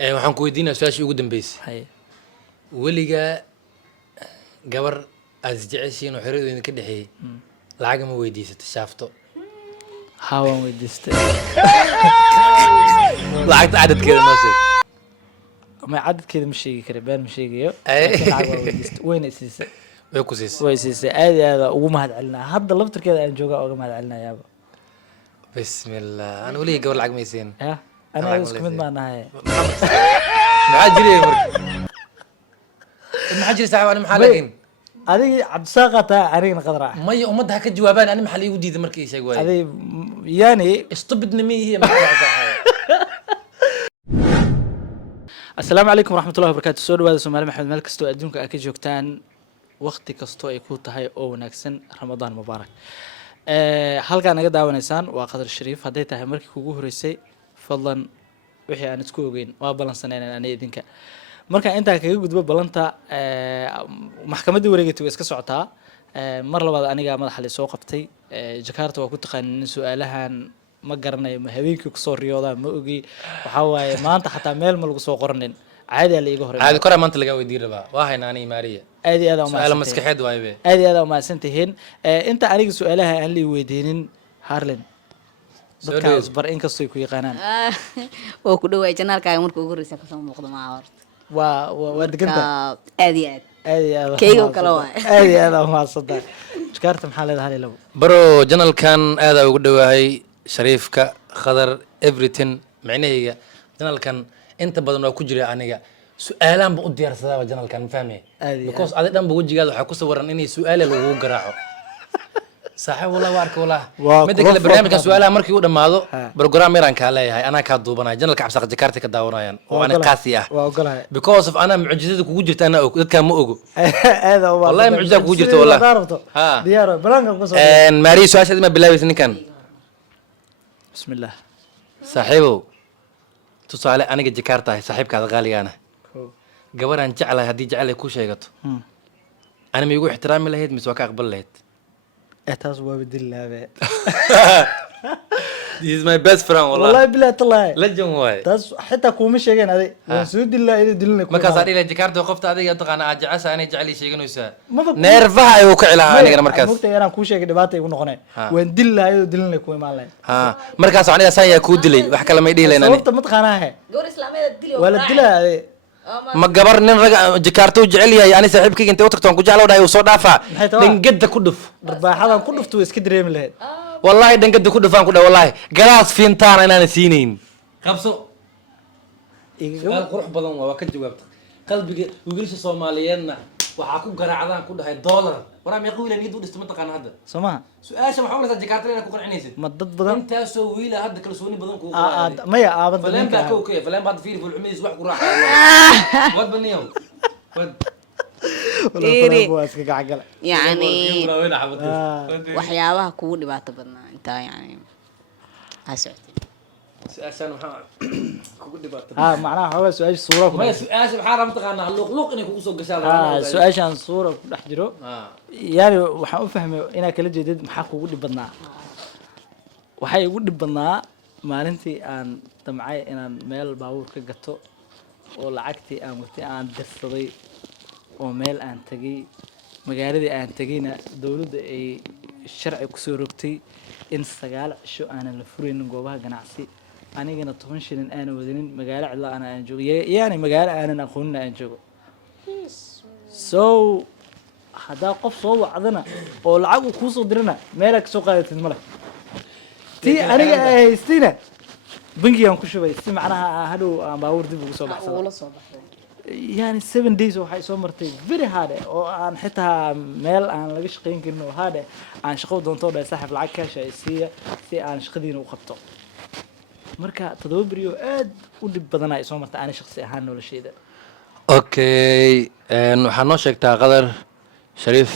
waxaan ku weydiinaa su-aashii ugu dambeysay haye weligaa gabar aad isjeceshiin oo xiriirooda ka dhexeeyey lacag ma weydiisatay shaafto haa waan weydiistay lacagta cadadkeeda noo sheeg ma cadadkeeda ma sheegi kara been ma sheegayo Ay. laakiin lacag waan weydiistay wayna i siisay way ku siisay way siisay aad iyo aad ugu mahad celinaa hadda laftirkeeda aan joogaa uga mahad celinayaaba bismillah ana weligay gabar lacag maysiin ya aniga isku mid baan nahay maxaa jiray marka maxaa jiray saaxiib ani maxaa laakiin adigii cabdisaaqaa taa anigana qadar ah maya ummadda ha ka jawaabaan ani maxaa liigu diiday markii sheeg waaye adig yani stupidnimo iyo maxaa asalaamu calaykum waraxmatullahi wabarakaatu soo dhawaada soomaali maxamed meel kastoo adduunka aad ka joogtaan waqti kastoo ay ku tahay oo wanaagsan ramadaan mubaarak halkaa naga daawanaysaan waa qadar shariif hadday tahay markii kugu horeysay fadlan wixii aan isku ogeyn waa balansanaynan ani idinka marka intaa kaga gudbo ballanta maxkamaddii wareegatay way iska socotaa mar labaad aniga madaxa la soo qabtay jakarta waa ku taqaanin su-aalahan ma garanayo ma habeenkii kusoo riyoodaa ma ogi waxaa waaye maanta xataa meel ma lagu soo qoranin caadi aa la iiga horey caadi koraa maanta lagaa weydiin rabaa waa haynaa aniga maariya aad iyo aad su-aalo maskaxeed waaye be aad iyo aad umahadsan tihiin inta aniga su-aalaha aan la weydiinin harlan dadkaas bar inkastoo ay ku yaqaanaan oo ku dhawaay janaalkaaga marka ugu horeysa kasoo muuqdo maa horta waa deganta aad iyo aad aad iyo aad Keygo kale waay. aad iyo aad umahadsantahay jakarta maxaa leedahay labo baro janalkan aadaa ugu dhawaahay shariifka khadar everything macnahayga janalkan inta badan waa ku jira aniga su-aalaan ba u diyaarsadaaba janalkan ma fahmay Aad iyo because adi dhanba wejigaada waxaa ku sawiran inay su-aale lagugu garaaco saaxiib wallah waa arka wallah Waa midda kula kale barnaamijkan fahmay. su-aalaha markii uu dhammaado Ha. program yaraan kaa leeyahay anaa kaa duubanaya janalka cabsaq jakarta ka daawanayaan oo ana qaasi ah waa ogolahay because of anaa mucjisada kugu jirta anaa og dadkaa ma ogo aad u Wallahi mucjiza kugu jirto, wallahi. Ha. diyaar balaanka ku soo maariya su-aashaadi ma bilaabaysa ninkan bismillah saaxiibow tusaale aniga jakarta ahay saaxiibkaada qaaligaana gabaraan jeclahay haddii jecel ay ku sheegato ani ma igu ixtiraami lahayd mise waa ka aqbali lahayd taas waa bedel laabe this is my best friend wallahi wallah billahi tallahi legend waaye taas xitaa kuma sheegeen adig waan soo dilaa idin dilna ku markaas adhila jakarta qofta adiga taqaana aad jecesha anay jecel ii sheeganaysaa Maba ku- neerfaha ayuu ka cilahaa anigana markaas mugta yaraan kuu sheegay dhibaata igu noqonay Ha. waan dilaa idin dilna ku imaan lahayn ha markaas aniga saan yaa kuu dilay wax kale may dhihi lahayn ani sababta ma taqaanaa he gabar islaameed dili waa la dilaa adig ma gabar nin raga jakarta u jecel yahay ani saaxiibkayga intay u tagtoon ku jeclow dhahay uu soo dhaafaa Maxay tahay? dhangada ku dhuf dharbaaxadan ku dhufto way iska dareemi lahayd والله دنقد كل دفان كله والله قلاص فينتان انا نسينين خبصو سؤال قروح بدن waa ka jawaabta qalbiga wiilasha Soomaaliyeedna waxa ku garaacdaan ku dhahay dollar waraa meeqa wiil niyad u dhistay mataqaan hadda sooma su'aasha waxa walaal jakarta inay ku qancinaysid ma dad badan inta soo wiila hadda kalsooni badan ku qaaday maya aaban falan dadinka baa kooke falan baad fiir ful xumeys wax ku raaxay wad baniyo wad Iri. waa iska gacgala yani وين حبطت waxyaabaha kugu dhibaato badnaa intaa yani ha socotay su'aashan waxa kugu dhibaato ha macnaha xogaa su-aasha suura ku ما su'aasha waxa rabta taqaana luq inay kugu soo gashaa su-aashaan suura ku dhex jiro yani waxaan u fahmay inaad kala jeedid maxaa kugu dhib badnaa waxay igu dhib badnaa maalintii aan damcay inaan meel baabuur ka gato oo lacagtii aan watay aan dirsaday oo meel aan tagay magaaladii aan tagayna dowladda ay sharci kusoo rogtay in 9 cisho aanan la furaynin goobaha ganacsi anigana 10 shilin aanan wadanin magaalo cidla aan joogo yani magaalo aanan aqoonin aan joogo so haddaa qof soo wacdana oo lacag uu kuu soo dirana meelaa kasoo qaadatid ma leh tii aniga ay haystina bangigaan ku shubay si macnaha hadhow aan baabuur dib ugu soo baxsado ula soo baxday يعني 7 days waxay soo martay very hard oo aan xitaa meel aan laga shaqeyn karin oo hard aan shaqo doonto dhay saaxiib lacag cash ay siiya si aan shaqadiina u qabto marka todoba beriyo aad u dhib badan ay soo martay aan shakhsi ahaan noloshayda اوكي waxaa noo sheegtaa qadar shariif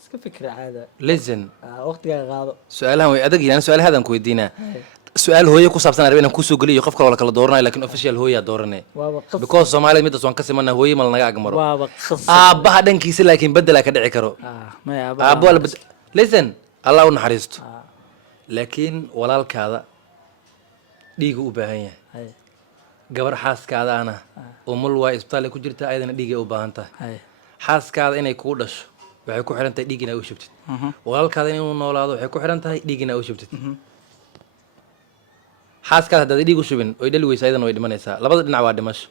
iska fikra caada listen waqtiga qaado su-aalahan way adag yihiin su-aal hadan ku weydiinaa su-aal hooye ku saabsan arab inaan kusoo geliyo qof kale oo la kala dooranayo laakiin official hooyaa dooranay waaba qas because Soomaalida midaas waan ka simanaa hooye mal naga agmaro waaba qas aabbaha dhankiisa laakiin bedela ka dhici karo maya aabbo wala listen Allah u naxariisto laakiin walaalkaada dhiiga u baahan yahay haye gabar xaaskaada ana umul waa isbitaal ku jirta ayadana dhiigay u baahan tahay haye xaaskaada inay kugu dhasho waxay ku xiran tahay dhiig inaa u shubtid walaalkaada inuu noolaado waxay ku xiran tahay dhiig inaa u shubtid xaaskaada haddaad dhiig u shubin oy dhali weysa ayadana way dhimanaysaa labada dhinac waa dhimasho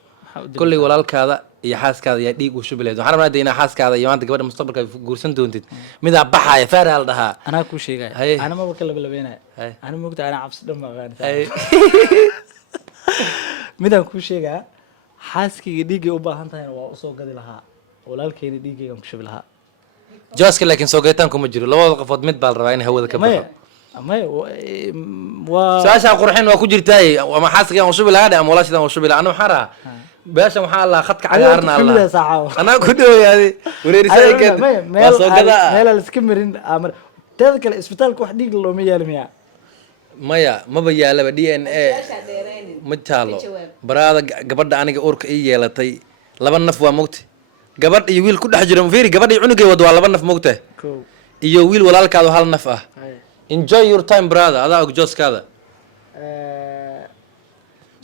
kolley walaalkaada iyo xaaskaada yaa dhiig u shubi lahayd waxaan rabnaa inaa xaaskaada iyo maanta gabadha mustaqbalka guursan doontid midaa baxaaya faaraha la dhahaa anaa kuu sheegaya Haye. ana maba ka labalabeenaya Haye. ana mogta anaa cabsi dhan maqaan Ay. midaan kuu sheegaa xaaskayga dhiiggay u baahan tahayna waa usoo gadi lahaa walaalkeyna dhiiggaygaan ku shubi lahaa jooska laakiin soo gaytaan kuma jiro labada qofood mid baa la rabaa inay hawada ka maya baxo maya waa su-aashaa qurxin waa ku jirtaay ama xaaskigan u shubi lahaa dhe ama walaashidan u shubi lahaa ana waxaan rahaa beeshan waxaa allah khadka cagaarna allah anaa ku dhawayaadi wareerisaaykeed waa soo gadaa meel la iska marin amar teeda kale isbitaalka wax dhiig looma yaali miyaa maya maba yaalaba d n a ma taalo baraada gabadha aniga urka ii yeelatay laba naf waa mogta gabadh iyo wiil ku dhex jiro fiiri gabadha iyo cunugay wad waa laba naf mogta kow iyo wiil walaalkaadu hal naf ah haye enjoy your time brother adaa og jooskaada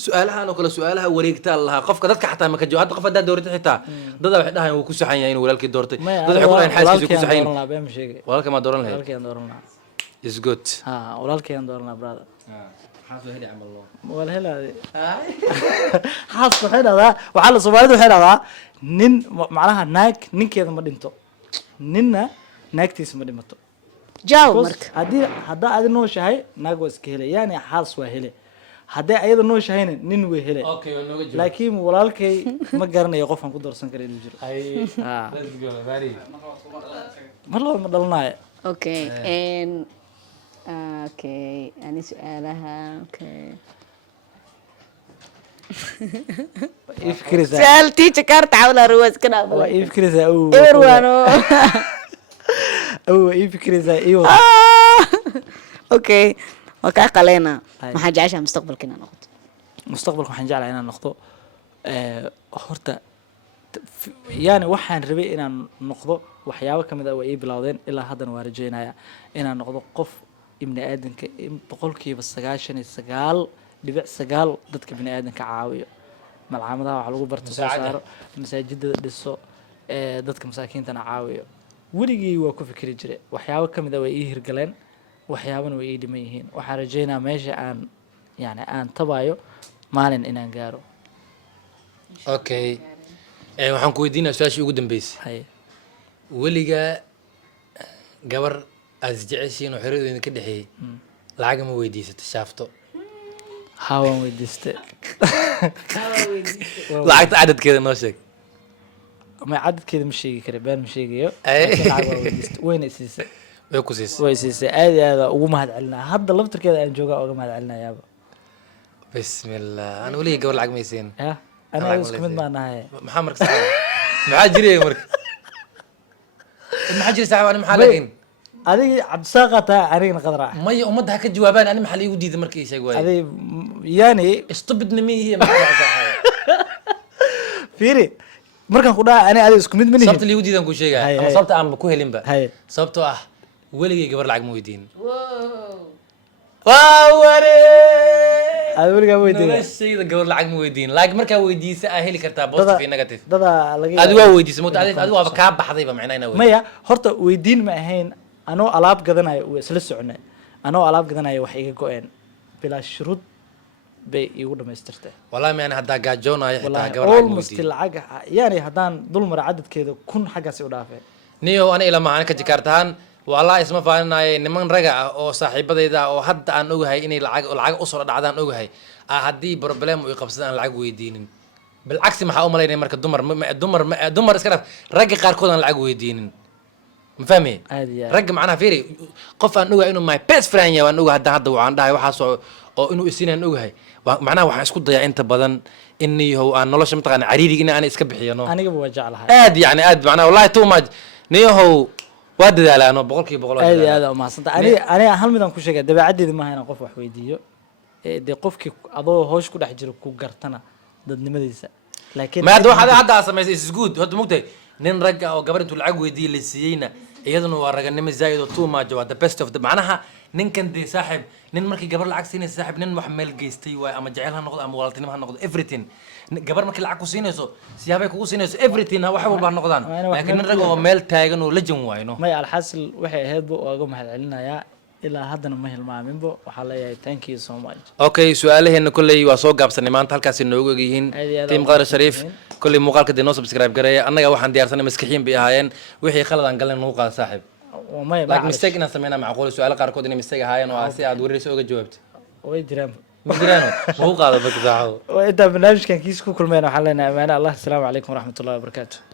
su-aalahan oo kale su-aalaha wareegtaa lahaa qofka dadka xataa maka jawaab hadda qof haddaa dooratay xitaa dadaa waxay dhahayan wuu ku saxan yahay inuu walaalkii doortay maya dad waxay ku dhahayan xaaskiisa ku saxan dooran lahaa been ma sheegay walaalka maa dooran lahayd walaalkeyaan dooran lahaa is good ha walaalkeyaan dooran lahaa brother wala helaade xaaska waxay dhahdaa waxaa la soomaalida waxay dhahdaa nin macnaha naag ninkeeda ma dhinto ninna naagtiisa ma dhimato jaaw Because marka haddii haddaa adi nooshahay naag waa iska hele yani xaas waa hele hadday ayada nooshahayna nin way hele okay waa nooga jawaab laakiin walaalkay ma garanayo qofaan ku doorsan kara inuu jiro Ah. let's go very mar laba ma dhalanayo okay okay ani su-aalaha okay ii fikiraysaa su-aal teacher kaarta cawla ruwa iska waa dhaafala ii fikiraysaa ow ewer waano ow waa ii fikiraysaa iyo okay waa kaa qaleena Haye. maxaa jeceshaa mustaqbalka inaad noqoto mustaqbalka waxaan jeclahay inaan noqdo horta yani waxaan rabay inaan noqdo waxyaabo kamid ah waa ii bilowdeen ilaa haddana waa rajeynaya inaan noqdo qof ibni aadanka in boqolkiiba 99.9 dadka bini aadanka caawiyo malcaamadaha wax lagu barto soo Musaacada. saaro masaajidada dhiso dadka masaakiintana caawiyo weligii waa ku fikri jiray waxyaabo kamid ah waa ii hirgaleen waxyaabana way ii dhiman yihiin waxaan rajeynaa meesha aan yani aan tabayo maalin inaan gaaro okay waxaan ku weydiinaa su-aashii ugu dambeysay haye weligaa gabar aad isjeceshiin oo xeradooda ka dhexeeyey lacag ma weydiisatay shaafto haa waan weydiistay lacagta cadadkeeda noo sheeg ma cadadkeeda ma sheegi kara been ma sheegayo Ay. laakiin lacag waan weydiistay wayna isiisay way ku siisay way siisay aad iyo aad ugu mahad celinaa hadda laftarkeeda aan joogaa uga mahad celinayaaba bismillah ana weligay gabar lacag maysiin ya Lacag aniga ma isku mid laysiin. baan nahay maxaa marka saxaba maxaa jiraya marka maxaa jira saxaba ani maxaa laakiin adigii cabdisaaqa taa anigana qadra ah maya ummadda ha ka jawaabaan ani maxaa liigu diiday markii ii sheeg waaye adig yani stupidna ma yihiin maxaa saxaba fiiri markaan ku dhaha ani adiga isku mid ma nihin sababta liigu diidan ku sheegaya Haye, ama haye. sababta aanba ku helinba haye sababtoo ah weligay gabar lacag ma weydiin waa ware aad weligaa weydiina noloshayda gabar lacag ma weydiin laakiin markaa weydiisa aa heli kartaa positive iyo negative dadaa laga adi waa weydiisay mogta adi waaba kaa baxdayba macnaa inaa weydiin maya horta weydiin ma ahayn anoo alaab gadanayo waa isla soconay anoo alaab gadanayo wax iga go-een bilaa shuruud bay iigu dhamaystirtay wallahi ma yani haddaa gaajoonayo xitaa wallahi gabar lacag ma almost weydiin lacag yani haddaan dul mara cadadkeeda kun xaggaas u dhaafay niyo ani ilama ani ka jikaartahaan wallahi isma faaninaaye niman raga ah oo saaxiibadayda ah oo hadda aan ogahay inay lacag usoo dhacdaan ogahay haddii problem ay qabsadaan aan lacag weydiinin bilcagsi maxaa u malaynaya marka dumar iska dhaf ragga qaarkood aan lacag weydiinin ma fahmi aad iyo aad ragga macnaha fiiri qof aan ogahay inuu my best friend yahay waan ogahay hadda waxaan dhahay waxaas oo inuu isinaan ogahay macnaha waxaan isku dayaa inta badan in niyahow aan nolosha mataqaana cariiriga in aan iska bixiyano anigaba waa jeclahay aad yani aad macnaha wallahi too much niyahow waa dadaalaano boqolkiiba boqol aad iyo aad aa umahadsanta aniga hal midaan ku sheegay dabeecaddeeda maaha inaan qof wax weydiiyo dee qofkii adoo hoosh ku dhex jiro ku gartana dadnimadiisa laakiin ma hadda waxaad hadda aad samaysay is good hadda mugtahay nin ragga oo gabar intuu lacag weydiiyey la siiyeyna iyaduna waa raganimo zaid oo too much waa the best of the macnaha ninkan dee saaxib nin markii gabar lacag siinaysa saaxib nin wax meel geystay waay ama jecel ha noqdo ama walaaltinimo ha noqdo everything gabar markii lacag ku siinayso siyaabay kugu siinayso everything wax walba ha noqdaan laakiin nin rag oo meel taagan oo lejan waayno may alxasil waxay ahayd buu uga mahadcelinayaa ilaa haddana ma hilmaaminbo waxaa leeyahay thank you so much okay su'aalaheena kolley waa soo gaabsanay maanta halkaas inoogu egyihiin tiim qadar shariif kolley muuqaalka dee noo subscribe gareeya annaga waxaan diyaarsanay maskixiin bay ahaayeen wixii qalad aan galeen nagu qaada saaxiib like mistake inaan sameynaa macquul su'aalo qaarkood inay mistake ahaayeen oo si aad wareerayso uga jawaabtay way jiraan ma jiraan ma u qaado bak saaxo intaa barnaamijkan kiis ku kulmeen waxaan leenahay amaane allah asalaamu calaykum waraxmatullahi wabarakaatu